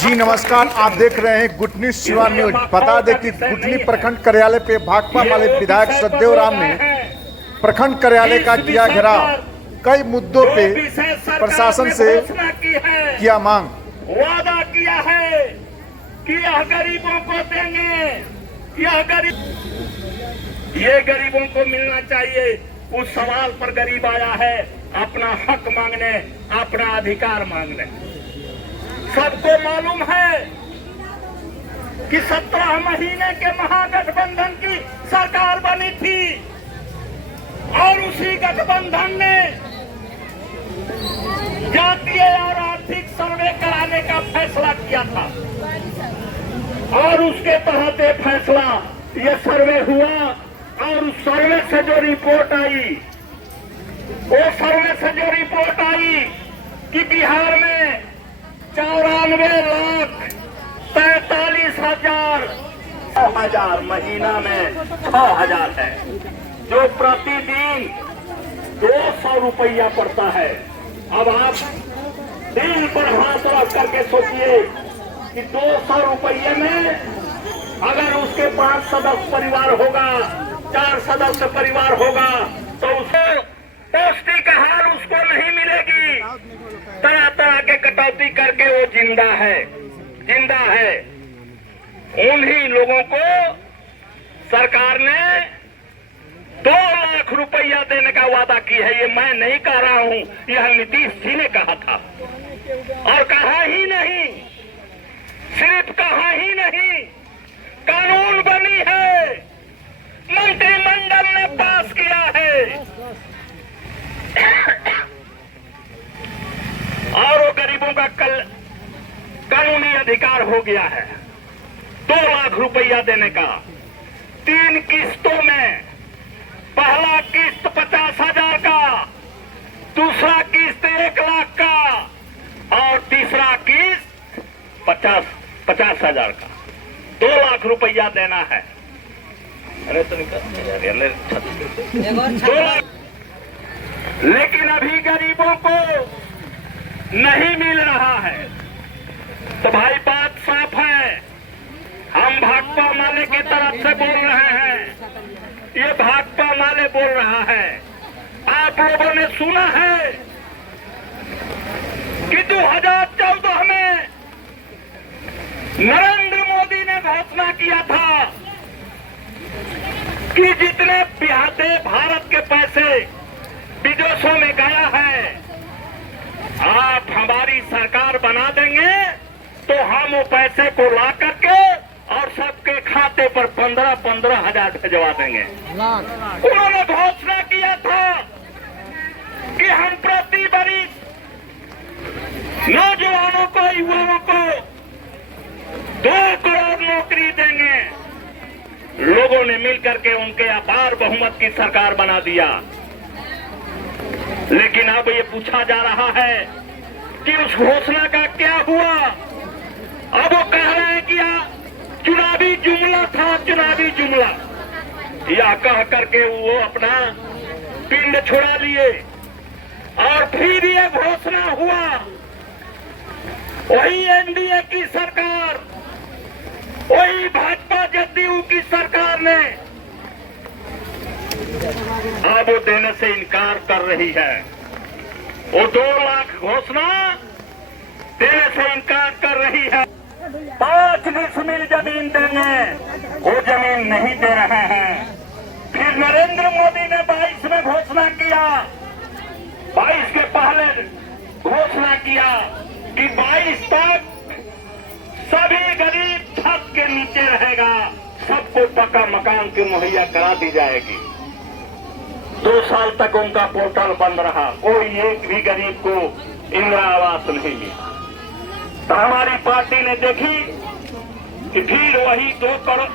जी नमस्कार, आप देख रहे हैं गुटनी शिवा न्यूज। बता दें कि गुटनी प्रखंड कार्यालय पे भाकपा वाले विधायक सतदेव राम ने प्रखंड कार्यालय का किया घेराव। कई मुद्दों पे प्रशासन से किया मांग। वादा किया है कि यह गरीबों को देंगे, ये गरीबों को मिलना चाहिए। उस सवाल पर गरीब आया है अपना हक मांगने, अपना अधिकार मांगने। सबको मालूम है कि 17 महीने के महागठबंधन की सरकार बनी थी और उसी गठबंधन ने जातीय और आर्थिक सर्वे कराने का फैसला किया था और उसके तहत ये फैसला, ये सर्वे हुआ और उस सर्वे से जो रिपोर्ट आई, वो सर्वे से जो रिपोर्ट आई कि बिहार में 94,43,000 महीना में 6,000 है, जो प्रतिदिन 200 रुपया पड़ता है। अब आप दिल पर हाथ रख करके सोचिए कि 200 रुपये में अगर उसके 5 सदस्य परिवार होगा, 4 सदस्य परिवार होगा, तो उसे पौष्टिक आहार उसको नहीं मिलेगी। तरह तरह के कटौती करके वो जिंदा है। उन्हीं लोगों को सरकार ने 2 लाख रुपया देने का वादा की है। ये मैं नहीं कह रहा हूं, यह नीतीश जी ने कहा था। और कहा ही नहीं, सिर्फ कहा ही नहीं, कानून बनी है, मंत्रिमंडल ने पास किया है और वो गरीबों का कानूनी अधिकार हो गया है 2 लाख रुपया देने का 3 किस्तों में। पहला किस्त 50,000 का, दूसरा किस्त 1 लाख का और तीसरा किस्त 50,000 का। 2 लाख रुपया देना है। अरे तो लेकिन अभी गरीबों को नहीं मिल रहा है। तो भाई बात साफ है, हम भाकपा माले की तरफ से बोल रहे हैं, ये भाकपा माले बोल रहा है। आप लोगों ने सुना है कि 2014 में नरेंद्र मोदी ने घोषणा किया था कि जितने भारत के पैसे विदेशों में गया है, आप हमारी सरकार बना देंगे तो हम वो पैसे को ला करके और सबके खाते पर 15-15 हजार भिजवा देंगे। उन्होंने घोषणा किया था कि हम प्रति वर्ष नौजवानों को, युवाओं को 2 करोड़ नौकरी देंगे। लोगों ने मिलकर के उनके अपार बहुमत की सरकार बना दिया। लेकिन अब ये पूछा जा रहा है कि उस घोषणा का क्या हुआ। अब वो कह रहे हैं कि चुनावी जुमला था, चुनावी जुमला। या कह करके वो अपना पिंड छुड़ा लिए और फिर ये घोषणा हुआ। वही एनडीए की सरकार, वही भाजपा जदयू की सरकार ने अब वो देने से इनकार कर रही है। वो 2 लाख घोषणा देने से इनकार कर रही है। 5 डिसमिल जमीन देंगे, वो जमीन नहीं दे रहे हैं। फिर नरेंद्र मोदी ने 22 में घोषणा किया, 22 के पहले घोषणा किया कि 22 तक सभी गरीब छत के नीचे रहेगा, सबको पक्का मकान की मुहैया करा दी जाएगी। 2 साल तक उनका पोर्टल बंद रहा, कोई एक भी गरीब को इंदिरा आवास नहीं मिला। तो हमारी पार्टी ने देखी कि फिर वही 2 करोड़,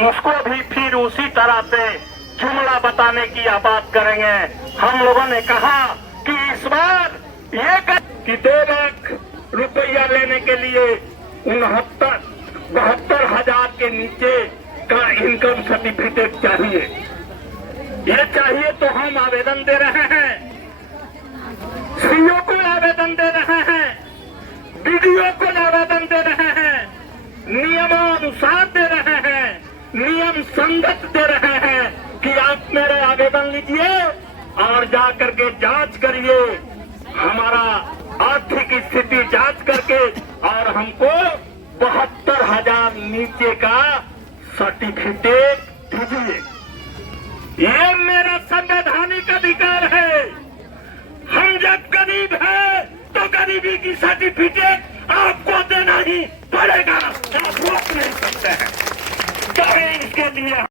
उसको भी फिर उसी तरह से जुमला बताने की बात करेंगे। हम लोगों ने कहा कि इस बार ये कि 2 लाख रुपया लेने के लिए 72 हजार के नीचे का इनकम सर्टिफिकेट चाहिए। ये चाहिए तो हम आवेदन दे रहे हैं, सीओ को आवेदन दे रहे हैं, बीडीओ को आवेदन दे संगत दे रहे हैं कि आप मेरे आवेदन लीजिए और जाकर के जांच करिए, हमारा आर्थिक स्थिति जांच करके और हमको 72,000 नीचे का सर्टिफिकेट दीजिए। ये मेरा संवैधानिक अधिकार है। हम जब गरीब हैं तो गरीबी की सर्टिफिकेट आपको देना ही पड़ेगा, आप रोक नहीं सकते हैं। चाहे इसके लिए